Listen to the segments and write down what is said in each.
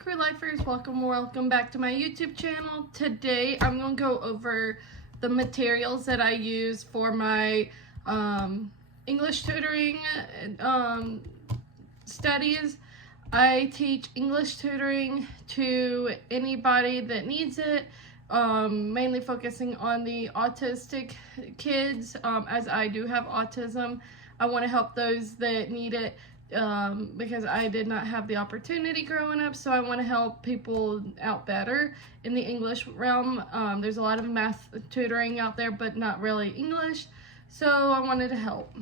crew lifers, welcome back to my YouTube channel. Today I'm going to go over the materials that I use for my English tutoring studies. I teach English tutoring to anybody that needs it, mainly focusing on the autistic kids, as I do have autism. I want to help those that need it because I did not have the opportunity growing up, so I want to help people out better in the English realm. There's a lot of math tutoring out there, but not really English, so I wanted to help.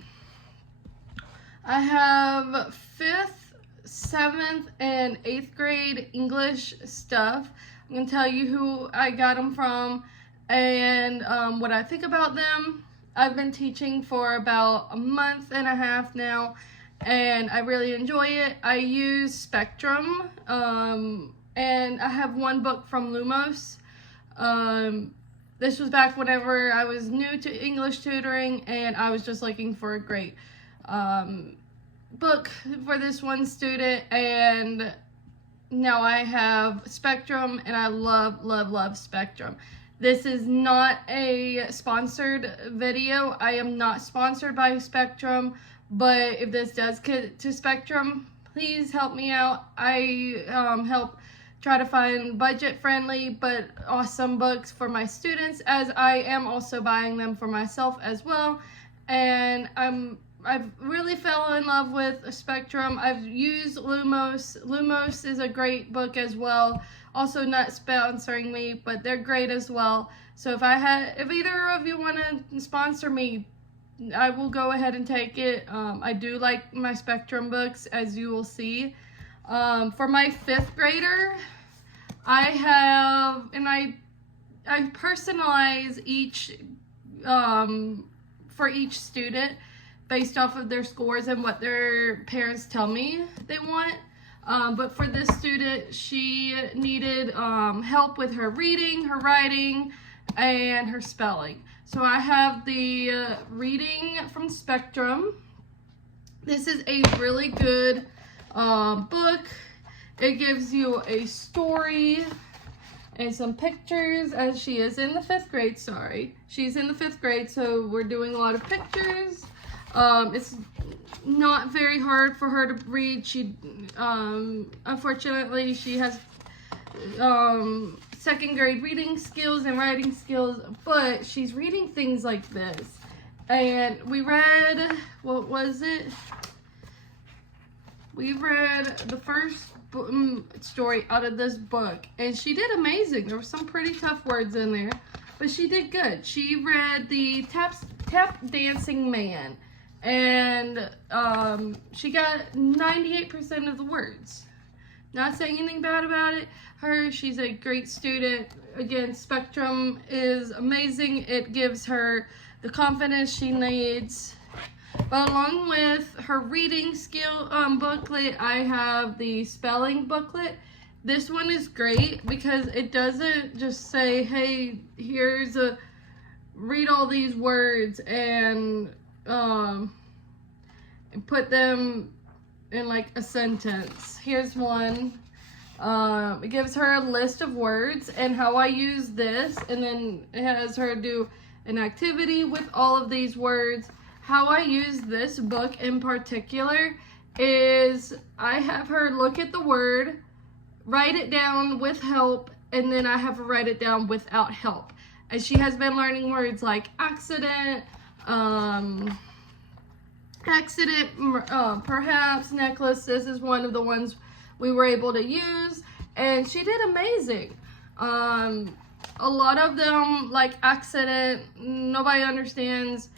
I have 5th, 7th, and 8th grade English stuff. I'm going to tell you who I got them from and what I think about them. I've been teaching for about a month and a half now, and I really enjoy it. I use Spectrum, and I have one book from Lumos. This was back whenever I was new to English tutoring, and I was just looking for a great book for this one student, and now I have Spectrum, and I love Spectrum. This is not a sponsored video. I am not sponsored by Spectrum, but if this does get to Spectrum, please help me out. I help try to find budget-friendly but awesome books for my students, as I am also buying them for myself as well. And I've really fell in love with Spectrum. I've used Lumos. Lumos is a great book as well. Also not sponsoring me, but they're great as well. So if either of you want to sponsor me, I will go ahead and take it. I do like my Spectrum books, as you will see. For my 5th grader, I have, and I personalize each, for each student based off of their scores and what their parents tell me they want. But for this student, she needed help with her reading, her writing, and her spelling. So I have the reading from Spectrum. This is a really good book. It gives you a story and some pictures, as she is in the 5th grade, sorry. She's in the 5th grade, so we're doing a lot of pictures. It's not very hard for her to read. She, unfortunately, she has 2nd grade reading skills and writing skills, but she's reading things like this. And we read, what was it? We read the first story out of this book, and she did amazing. There were some pretty tough words in there, but she did good. She read the Tap Dancing Man, and she got 98% of the words. Not saying anything bad about it. She's a great student. Again, Spectrum is amazing. It gives her the confidence she needs. But along with her reading skill booklet, I have the spelling booklet. This one is great because it doesn't just say, hey, read all these words and put them in like a sentence. Here's one. It gives her a list of words and how I use this, and then it has her do an activity with all of these words. How I use this book in particular is I have her look at the word, write it down with help, and then I have her write it down without help. And she has been learning words like accident, perhaps, necklace. This is one of the ones we were able to use, and she did amazing. A lot of them, like accident, nobody understands,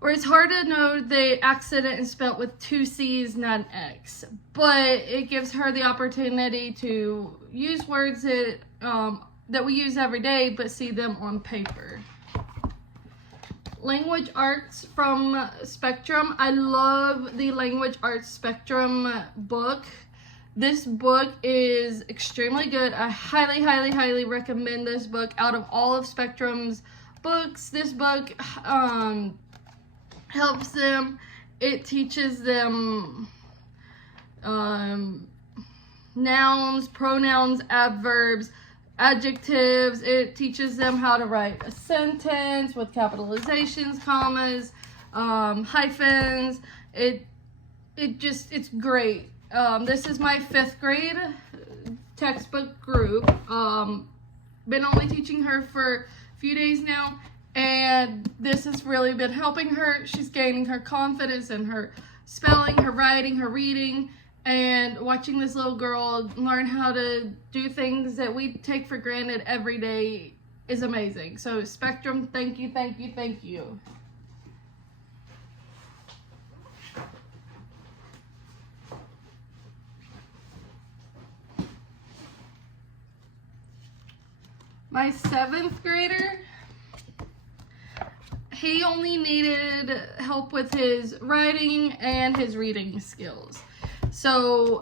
or it's hard to know the accident is spelled with 2 C's, not an X. But it gives her the opportunity to use words that we use every day, but see them on paper. Language Arts from Spectrum. I love the Language Arts Spectrum book. This book is extremely good. I highly recommend this book. Out of all of Spectrum's books, this book helps them. It teaches them nouns, pronouns, adverbs, adjectives. It teaches them how to write a sentence with capitalizations, commas, hyphens. It's great. This is my 5th grade textbook group. Been only teaching her for a few days now, and this has really been helping her. She's gaining her confidence in her spelling, her writing, her reading, and watching this little girl learn how to do things that we take for granted every day is amazing. So Spectrum, thank you, thank you, thank you. My 7th grader, he only needed help with his writing and his reading skills. So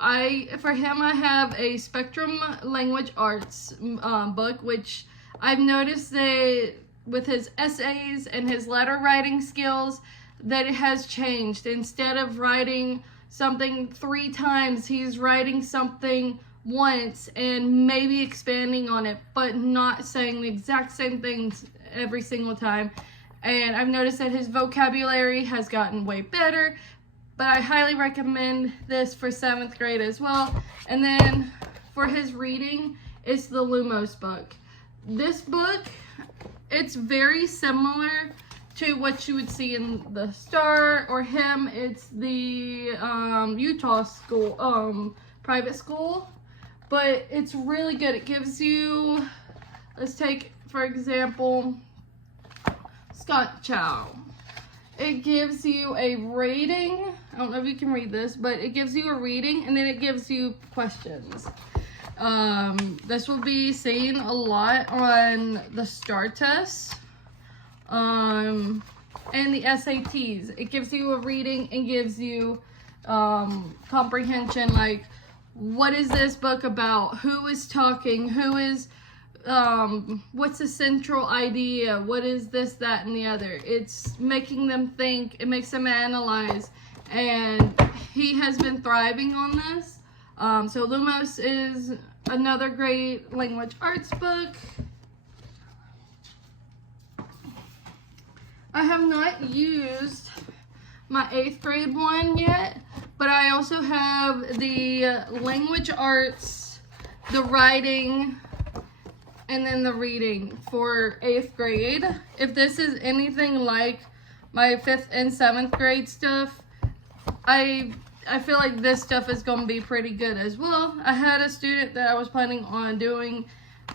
for him, I have a Spectrum Language Arts book, which I've noticed that with his essays and his letter writing skills, that it has changed. Instead of writing something 3 times, he's writing something once and maybe expanding on it, but not saying the exact same things every single time. And I've noticed that his vocabulary has gotten way better, but I highly recommend this for 7th grade as well. And then for his reading, it's the Lumos book. This book, it's very similar to what you would see in the Star or him. It's the Utah school, private school. But it's really good. It gives you, let's take, for example, Scott Chow. It gives you a rating. I don't know if you can read this, but it gives you a reading, and then it gives you questions. This will be seen a lot on the STAR test and the SATs. It gives you a reading and gives you comprehension, like, what is this book about? Who is talking? Who is, what's the central idea? What is this, that, and the other? It's making them think. It makes them analyze. And he has been thriving on this. So Lumos is another great language arts book. I have not used my 8th grade one yet, but I also have the language arts, the writing, and then the reading for 8th grade. If this is anything like my 5th and 7th grade stuff, I feel like this stuff is going to be pretty good as well. I had a student that I was planning on doing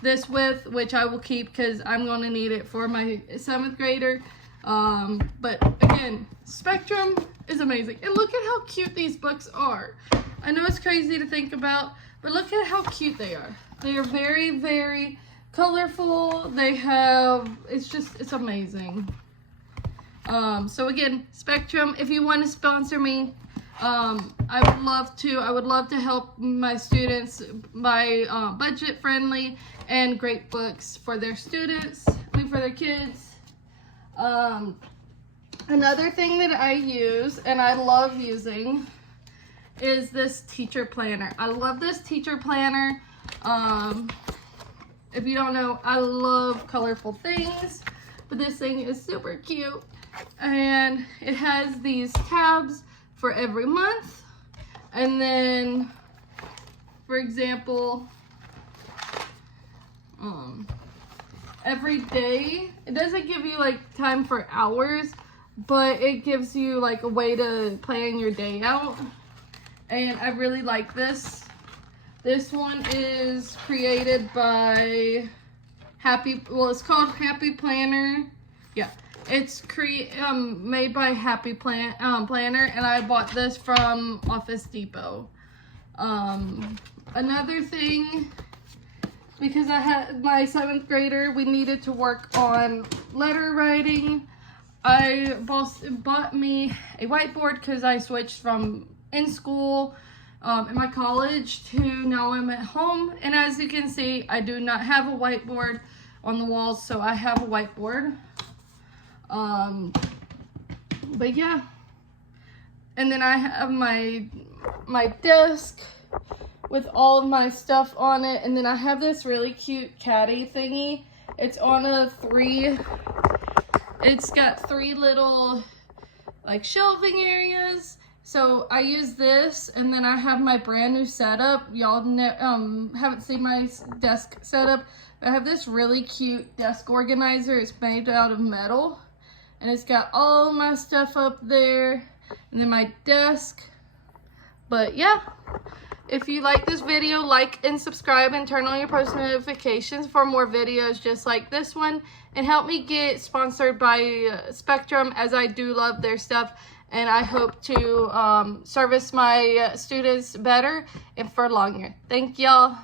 this with, which I will keep because I'm going to need it for my 7th grader. But again, Spectrum is amazing. And look at how cute these books are. I know it's crazy to think about, but look at how cute they are. They are very, very colorful. They have, it's amazing. So again, Spectrum, if you want to sponsor me, I would love to help my students buy budget friendly and great books for their students, for their kids. Another thing that I use and I love using is this teacher planner. I love this teacher planner. If you don't know, I love colorful things, but this thing is super cute. And it has these tabs for every month. And then, for example, every day, it doesn't give you like time for hours, but it gives you like a way to plan your day out. And I really like this. This one is created by it's called Happy Planner. Yeah, it's made by Happy Planner, and I bought this from Office Depot. Another thing, because I had my 7th grader, we needed to work on letter writing. I bought me a whiteboard because I switched from in school in my college to now I'm at home. And as you can see, I do not have a whiteboard on the walls, so I have a whiteboard. But yeah. And then I have my desk with all of my stuff on it. And then I have this really cute caddy thingy. It's on it's got 3 little like shelving areas. So I use this, and then I have my brand new setup. Y'all haven't seen my desk setup. I have this really cute desk organizer. It's made out of metal, and it's got all my stuff up there, and then my desk. But yeah, if you like this video, like and subscribe and turn on your post notifications for more videos just like this one, and help me get sponsored by Spectrum, as I do love their stuff, and I hope to service my students better and for longer. Thank y'all.